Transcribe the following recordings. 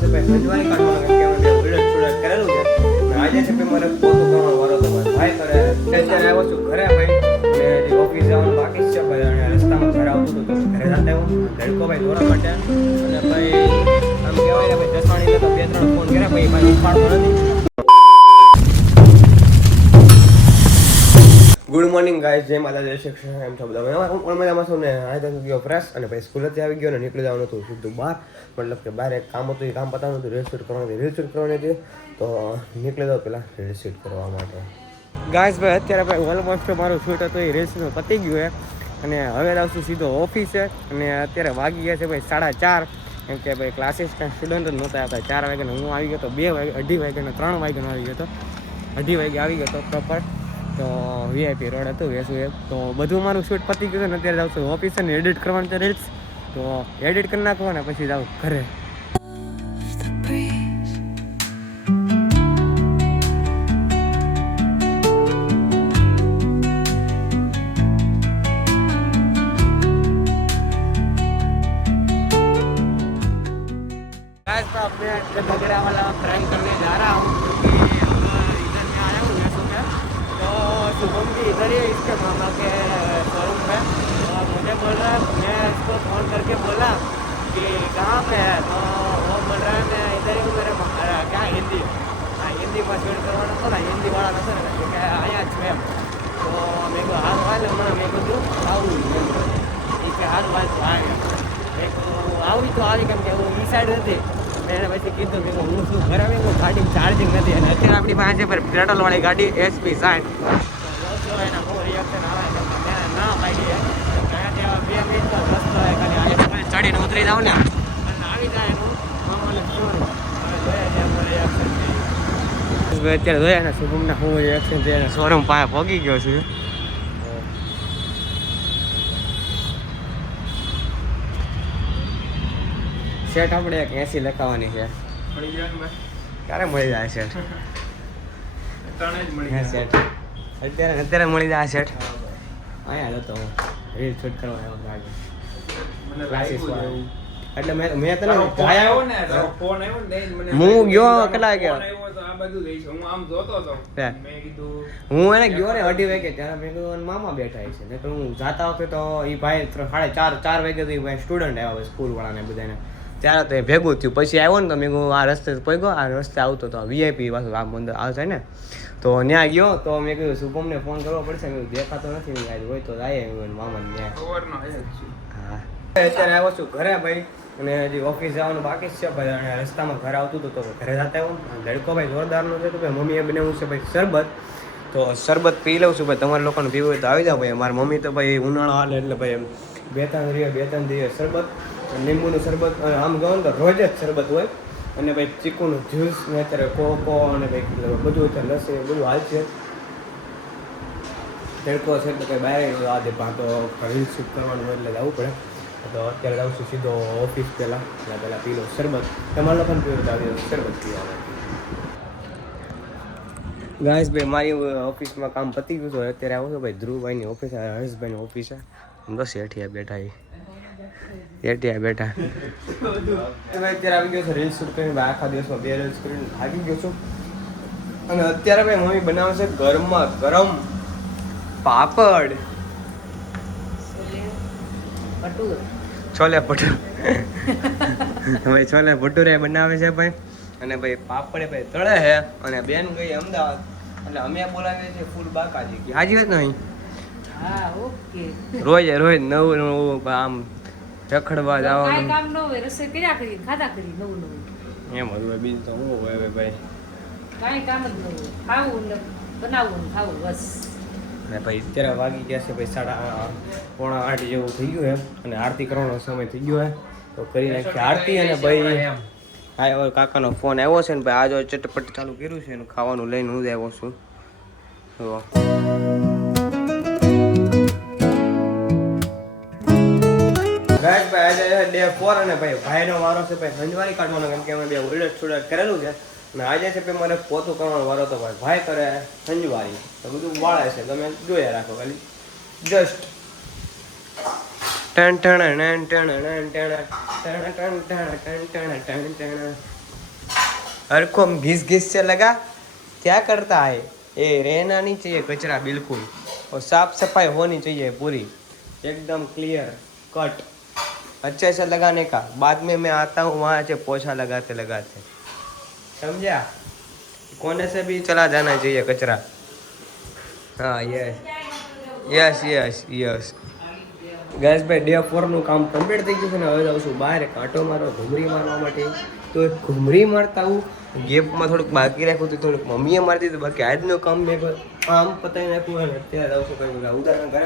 છે ભાઈ સંજવારી કાઢવાનો કેમ કે વિડિયો શૂટ કરેલું છે અને આજે છે ભાઈ મારે પોતું કરવાનો વારો તો ભાઈ કરે અત્યારે આવ્યો છું ઘરે ભાઈ અને ઓફિસ જવાનું બાકી છે ભાઈ અને રસ્તામાં ઘરે આવતું હતું તો ઘરે જતા આવ્યો લડકો ભાઈ દોરા માટે અને ભાઈ આમ કહેવાય ને ભાઈ દસવાણી તો 2-3 ફોન કર્યા ભાઈ ઉપાડતો નથી. ગુડ મોર્નિંગ ગાઈસ, જય માતાજી, શિક્ષણ એમ છો બધા મજામાં છો ને? આજે તો ગયો ફ્રેશ અને ભાઈ સ્કૂલેથી આવી ગયો ને નીકળી જવાનું હતું સીધું બહાર, મતલબ કે બહાર એક કામ હતું, એ કામ પતાવવાનું હતું, રીલ શૂટ કરવાની હતી તો નીકળી જાવ પહેલાં રીલ શૂટ કરવા માટે. ગાઈસ ભાઈ અત્યારે ભાઈ ઓલમોસ્ટ મારું શૂટ હતું એ રીલ શૂટ પતી ગયું છે અને હવે આવશું સીધો ઓફિસે અને અત્યારે વાગી ગયા છે ભાઈ 4:30 કેમ કે ભાઈ ક્લાસીસના સ્ટુડન્ટ જ નહોતા આવતા. 4 વાગ્યાનો હું આવી ગયો તો 2 વાગે, 2:30 વાગ્યાનો 3 વાગ્યાનો આવી ગયો તો 2:30 વાગે આવી ગયો તો પ્રોપર. તો વીઆઈપી રોડ હતું વેસુ તો બધું મારું શૂટ પતી ગયું ને અત્યારે જાઉં છું ઓફિસે ને એડિટ કરવાનું છે રીલ્સ, તો એડિટ કરી નાખવા ને પછી જાઉં ઘરે. बगड़ा वाला प्रैंक करने जा रहा हूँ क्योंकि इधर में आया हूँ वैसू में, तो शुभम भी इधर ही इसके मामा के शोरूम में, तो मुझे बोल रहा है, मैं इसको फ़ोन करके बोला कि कहाँ पे है, तो वो बोल रहा है मैं इधर ही हूँ, मेरे क्या हिंदी में शूट करवाना था ना, हिंदी वाला नशा ना क्या आया छे, तो मेरे को हाथ वाल मेरे को जो आऊँ हाथ वाल आए मेरे को આવી તો આવી કેમ કે હું ઈ સાઈડ હતી મેં પછી કીધું કે હું શું ઘરે આવી હું ગાડી ચાર્જિંગ નથી અને અત્યારે આપણી પાસે પર પેટ્રોલવાળી ગાડી SP60 એના બહુ રિએક્શન આવે છે ના પાડી ગયા ત્યાં 2 મિનિટ તો રસ્તો હોય ખાલી આ ચડીને ઉતરી જાવ ને અને આવી જાય એનું મામાને શું અત્યારે જોયા ને શુભમના હું રિએક્શન છે એને શોરૂમ પાસે પહોંચી ગયો છું. સેટ આપણે એક 80 લખાવવાની છે, ક્યારે મળી જાય સેટ? સેટ અત્યારે મળી જાય સેટ. અહીંયા જતો હું રીલ શૂટ કરવા આવ્યો લાગે એટલે મેં તને આવ્યો ને ફોન આવ્યો ને હું ગયો કેટલા વાગે આ બધું લઈ છે હું આમ જોતો હતો મેં કીધું હું એને ગયો ને 2:30 વાગે ત્યારે મેં કીધું મામા બેઠા છે ને તો હું જાતા વખતે તો એ ભાઈ 4:30 વાગે તો એ ભાઈ સ્ટુડન્ટ આવ્યા હોય સ્કૂલ વાળાને બધાને ત્યારે તો એ ભેગું થયું. પછી આવ્યો ને તો મેં કહું આ રસ્તે પહોંચ્યો, આ રસ્તે આવતો તો વીઆઈપી પાછું આમ અંદર આવશે ને તો ત્યાં ગયો તો મેં કીધું શુભમને ફોન કરવો પડશે, મેં દેખાતો નથી હોય તો જાય મામાને ત્યાં. હા અત્યારે આવ્યો છું ઘરે ભાઈ અને હજી ઓફિસ જવાનું બાકી જ છે ભાઈ અને રસ્તામાં ઘરે આવતું હતું તો ઘરે જતા આવ્યો. લડકો ભાઈ જોરદારનો છે તો ભાઈ મમ્મીએ બનાવ્યું છે ભાઈ શરબત, તો શરબત પી લઉં છું ભાઈ. તમારે લોકોને પીવું હોય તો આવી જાવ ભાઈ. મારી મમ્મી તો ભાઈ ઉનાળો હાલે એટલે ભાઈ 2-3 દિવસ શરબત, લીંબુનું શરબત આમ ગયો તો રોજ જ શરબત હોય અને ભાઈ ચીકુનું જ્યુસ ને અત્યારે કોકો અને ભાઈ બધું અત્યારે લસ્સી બધું હાલ છે. તડકો છે એટલે કંઈ બહાર આ દે તો રીલ શૂટ કરવાનું હોય એટલે જવું પડે. તો અત્યારે જાઉં છું સીધો ઓફિસ પહેલાં પી લો શરબત. તમારા લોકોને પીવું તો આવી શરબત પીવાનું. ગાઈસ ભાઈ મારી ઓફિસમાં કામ પતી ગયું છે અત્યારે આવું છું ભાઈ ધ્રુવભાઈની ઓફિસ, હર્ષભાઈની ઓફિસ છે બસ હેઠિયા બેઠા અત્યારે આવી ગયો છે રીલ શૂટ કરીને આખા દિવસમાં 2 રીલ્સ કરીને ભાગી ગયો છું અને અત્યારે ભાઈ મમ્મી બનાવે છે ગરમમાં ગરમ પાપડ, છોલે ભટુરે ભાઈ છોલે ભટુરે બનાવે છે ભાઈ અને ભાઈ પાપડે ભાઈ તળે છે અને બેન ગઈ અમદાવાદ એટલે અમે બોલાવીએ છીએ ફૂલ બાકાજી કે હાજી વાત નહીં. હા ઓકે રોજ નવું આમ રખડવા જવાનું કાઈ કામ ન હોય, રસોઈ કર્યા કરી ખાધા કરી નવું એમ હોય બીજું તો હું હોય ભાઈ કાઈ કામ જ ન હોય, ખાવું ને બનાવવું ને ખાવું બસ. અને ભાઈ અત્યારે વાગી ગયા છે ભાઈ 7:45 જેવું થઈ ગયું એમ અને આરતી કરવાનો સમય થઈ ગયો હે તો કરી નાખીએ આરતી. અને ભાઈ હા કાકાનો ફોન આવ્યો છે ને ભાઈ આ જો ચટપટ ચાલુ કર્યું છે એનું ખાવાનું લઈને હું જ આવ્યો છું. ગાઈસ ભાઈ આજે ડે 4 અને ભાઈનો વારો છે ભાઈ સંજવારી કાઢવાનો કેમ કે અમે બે ઉલટ સુલટ કરેલું છે અને આજે છે ભાઈ મારે પોતું કરવાનો વારો તો ભાઈ કરે સંજવારી તો બધું વાળે છે તમે જોયા રાખો ખાલી જસ્ટ ટણ ટણ ટણ ટણ ટણ ટણ ટણ ટણ ટણ ટણ हरको घिस घिस से लगा क्या करता है ये रहना नहीं चाहिए कचरा बिल्कुल और साफ सफाई होनी चाहिए पूरी एकदम क्लियर कट अच्छे से लगाने का बाद में मैं आता हूँ वहाँ से पोछा लगाते लगाते समझा कोने से भी चला जाना चाहिए कचरा हाँ yes yes yes yes gas ભાઈ ડે 4 નું કામ કમ્પ્લીટ થઈ ગયું છે ને હવે જાઉં છું બહાર કાંટો મારો ઘૂમરી મારવા માટે તો એ ઘૂમરી મારતા હું ગેપમાં થોડુંક બાકી રાખ્યું હતું થોડુંક મમ્મીએ મારી દીધું બાકી આજનું કામ મેં આમ પતાવી નાખ્યું અને અત્યારે જાઉં છું કંઈ ઉદાહરણ કરે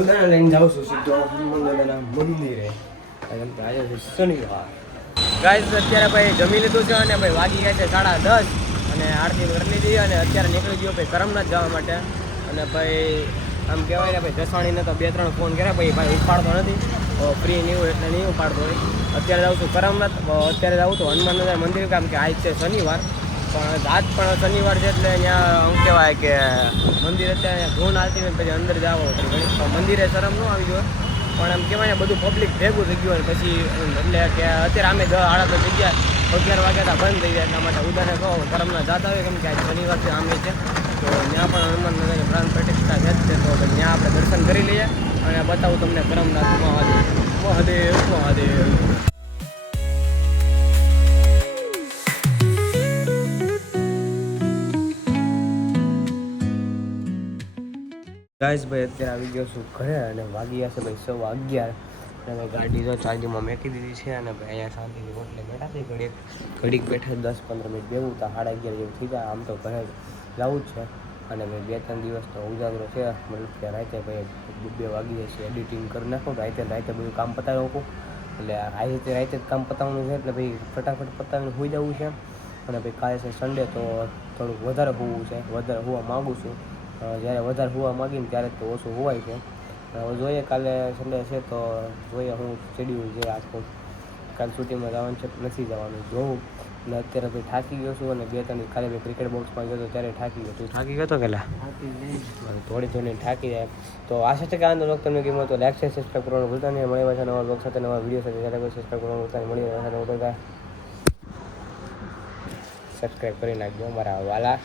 ઉદાહરણ લઈને જાઉં છું સીધો હનુમાનદાદાના મંદિરે આજે છે શનિવાર ગાઈસ અત્યારે ભાઈ જમી લીધું છે અને ભાઈ વાગી ગયા છે 10:30 અને આરતી કરી લીધી અને અત્યારે નીકળી ગયો ભાઈ કરમનાથ જવા માટે અને ભાઈ આમ કહેવાય ને ભાઈ દસાણીને તો 2-3 ફોન કર્યા ભાઈ ઉપાડતો નથી ફ્રી નહીં હોય એટલે નહીં ઉપાડતો હોય અત્યારે જાઉં છું કરમનાથ અત્યારે જાઉં તો હનુમાનદાદા મંદિર કામ કે આજ છે શનિવાર પણ આજ પણ શનિવાર છે એટલે અહીંયા શું કહેવાય કે મંદિર અત્યારે ધૂન આવતી હોય પછી અંદર જાવ મંદિરે શરમ ન આવી ગયો પણ એમ કહેવાય ને બધું પબ્લિક ભેગું થઈ ગયું હોય પછી એટલે કે અત્યારે અમે 10:30 જગ્યા 11 વાગ્યા બંધ થઈ જાય એટલા માટે ઉદાહરણ કહો કરમનાથ જતા હોય કેમ કે આજ શનિવાર છે આમે છે તો ત્યાં પણ હનુમાનદાદાની પ્રાણ પ્રતિષ્ઠા છે જ છે તો ત્યાં આપણે દર્શન કરી લઈએ અને બતાવું તમને કરમનાથ મહાદેવ મહાદેવ મહાદેવ ગાઈસ ભાઈ અત્યારે આવી ગયો છું ઘરે અને વાગ્યા છે ભાઈ 11:15 અને ગાડી તો ચાર્જિંગમાં મેકી દીધી છે અને ભાઈ અહીંયા શાંતિથી હોટલે બેઠા છે ઘડીક બેઠે 10-15 મિનિટ બેવું તો 11:30 જેવું થઈ જાય આમ તો ઘરે જવું જ છે અને ભાઈ 2-3 દિવસ તો ઉજાગરો છે મતલબ કે રાતે ભાઈ 2 વાગી જાય છે એડિટિંગ કરી નાખું રાતે બધું કામ પતાવી નાખું એટલે આ રીતે રાતે જ કામ પતાવવાનું છે એટલે ભાઈ ફટાફટ પતાવીને હોઈ જવું છે અને ભાઈ કાલે છે સન્ડે તો થોડુંક વધારે હોવું છે વધારે હોવા માગું છું જ્યારે વધારે હોવા માગીને ત્યારે તો ઓછું હોવાય છે હવે જોઈએ કાલે સન્ડે છે તો જોઈએ હું શેડ્યુલ છે આખું કાલે શૂટિંગમાં જવાનું છે નથી જવાનું જોઉં અને અત્યારે ભાઈ થાકી ગયો છું અને 2-3 કાલે ભાઈ ક્રિકેટ બોક્સમાં ગયો તો ત્યારે થાકી ગયો તું થાકી ગયો તો પેલા થોડી થાકી જાય તો આશા છે કે આનો લોક તમને ગમ્યો તો લાઈક સબસ્ક્રાઈબ કરવાનું ભૂલતા નહીં મળી પાછા નવા બ્લોગ સાથે નવા વિડીયો સાથે ત્યારે સબસ્ક્રાઈબ કરવાનું ભૂલતા નહીં મળી પાછા સબસ્ક્રાઈબ કરી નાખજો મારા વાલા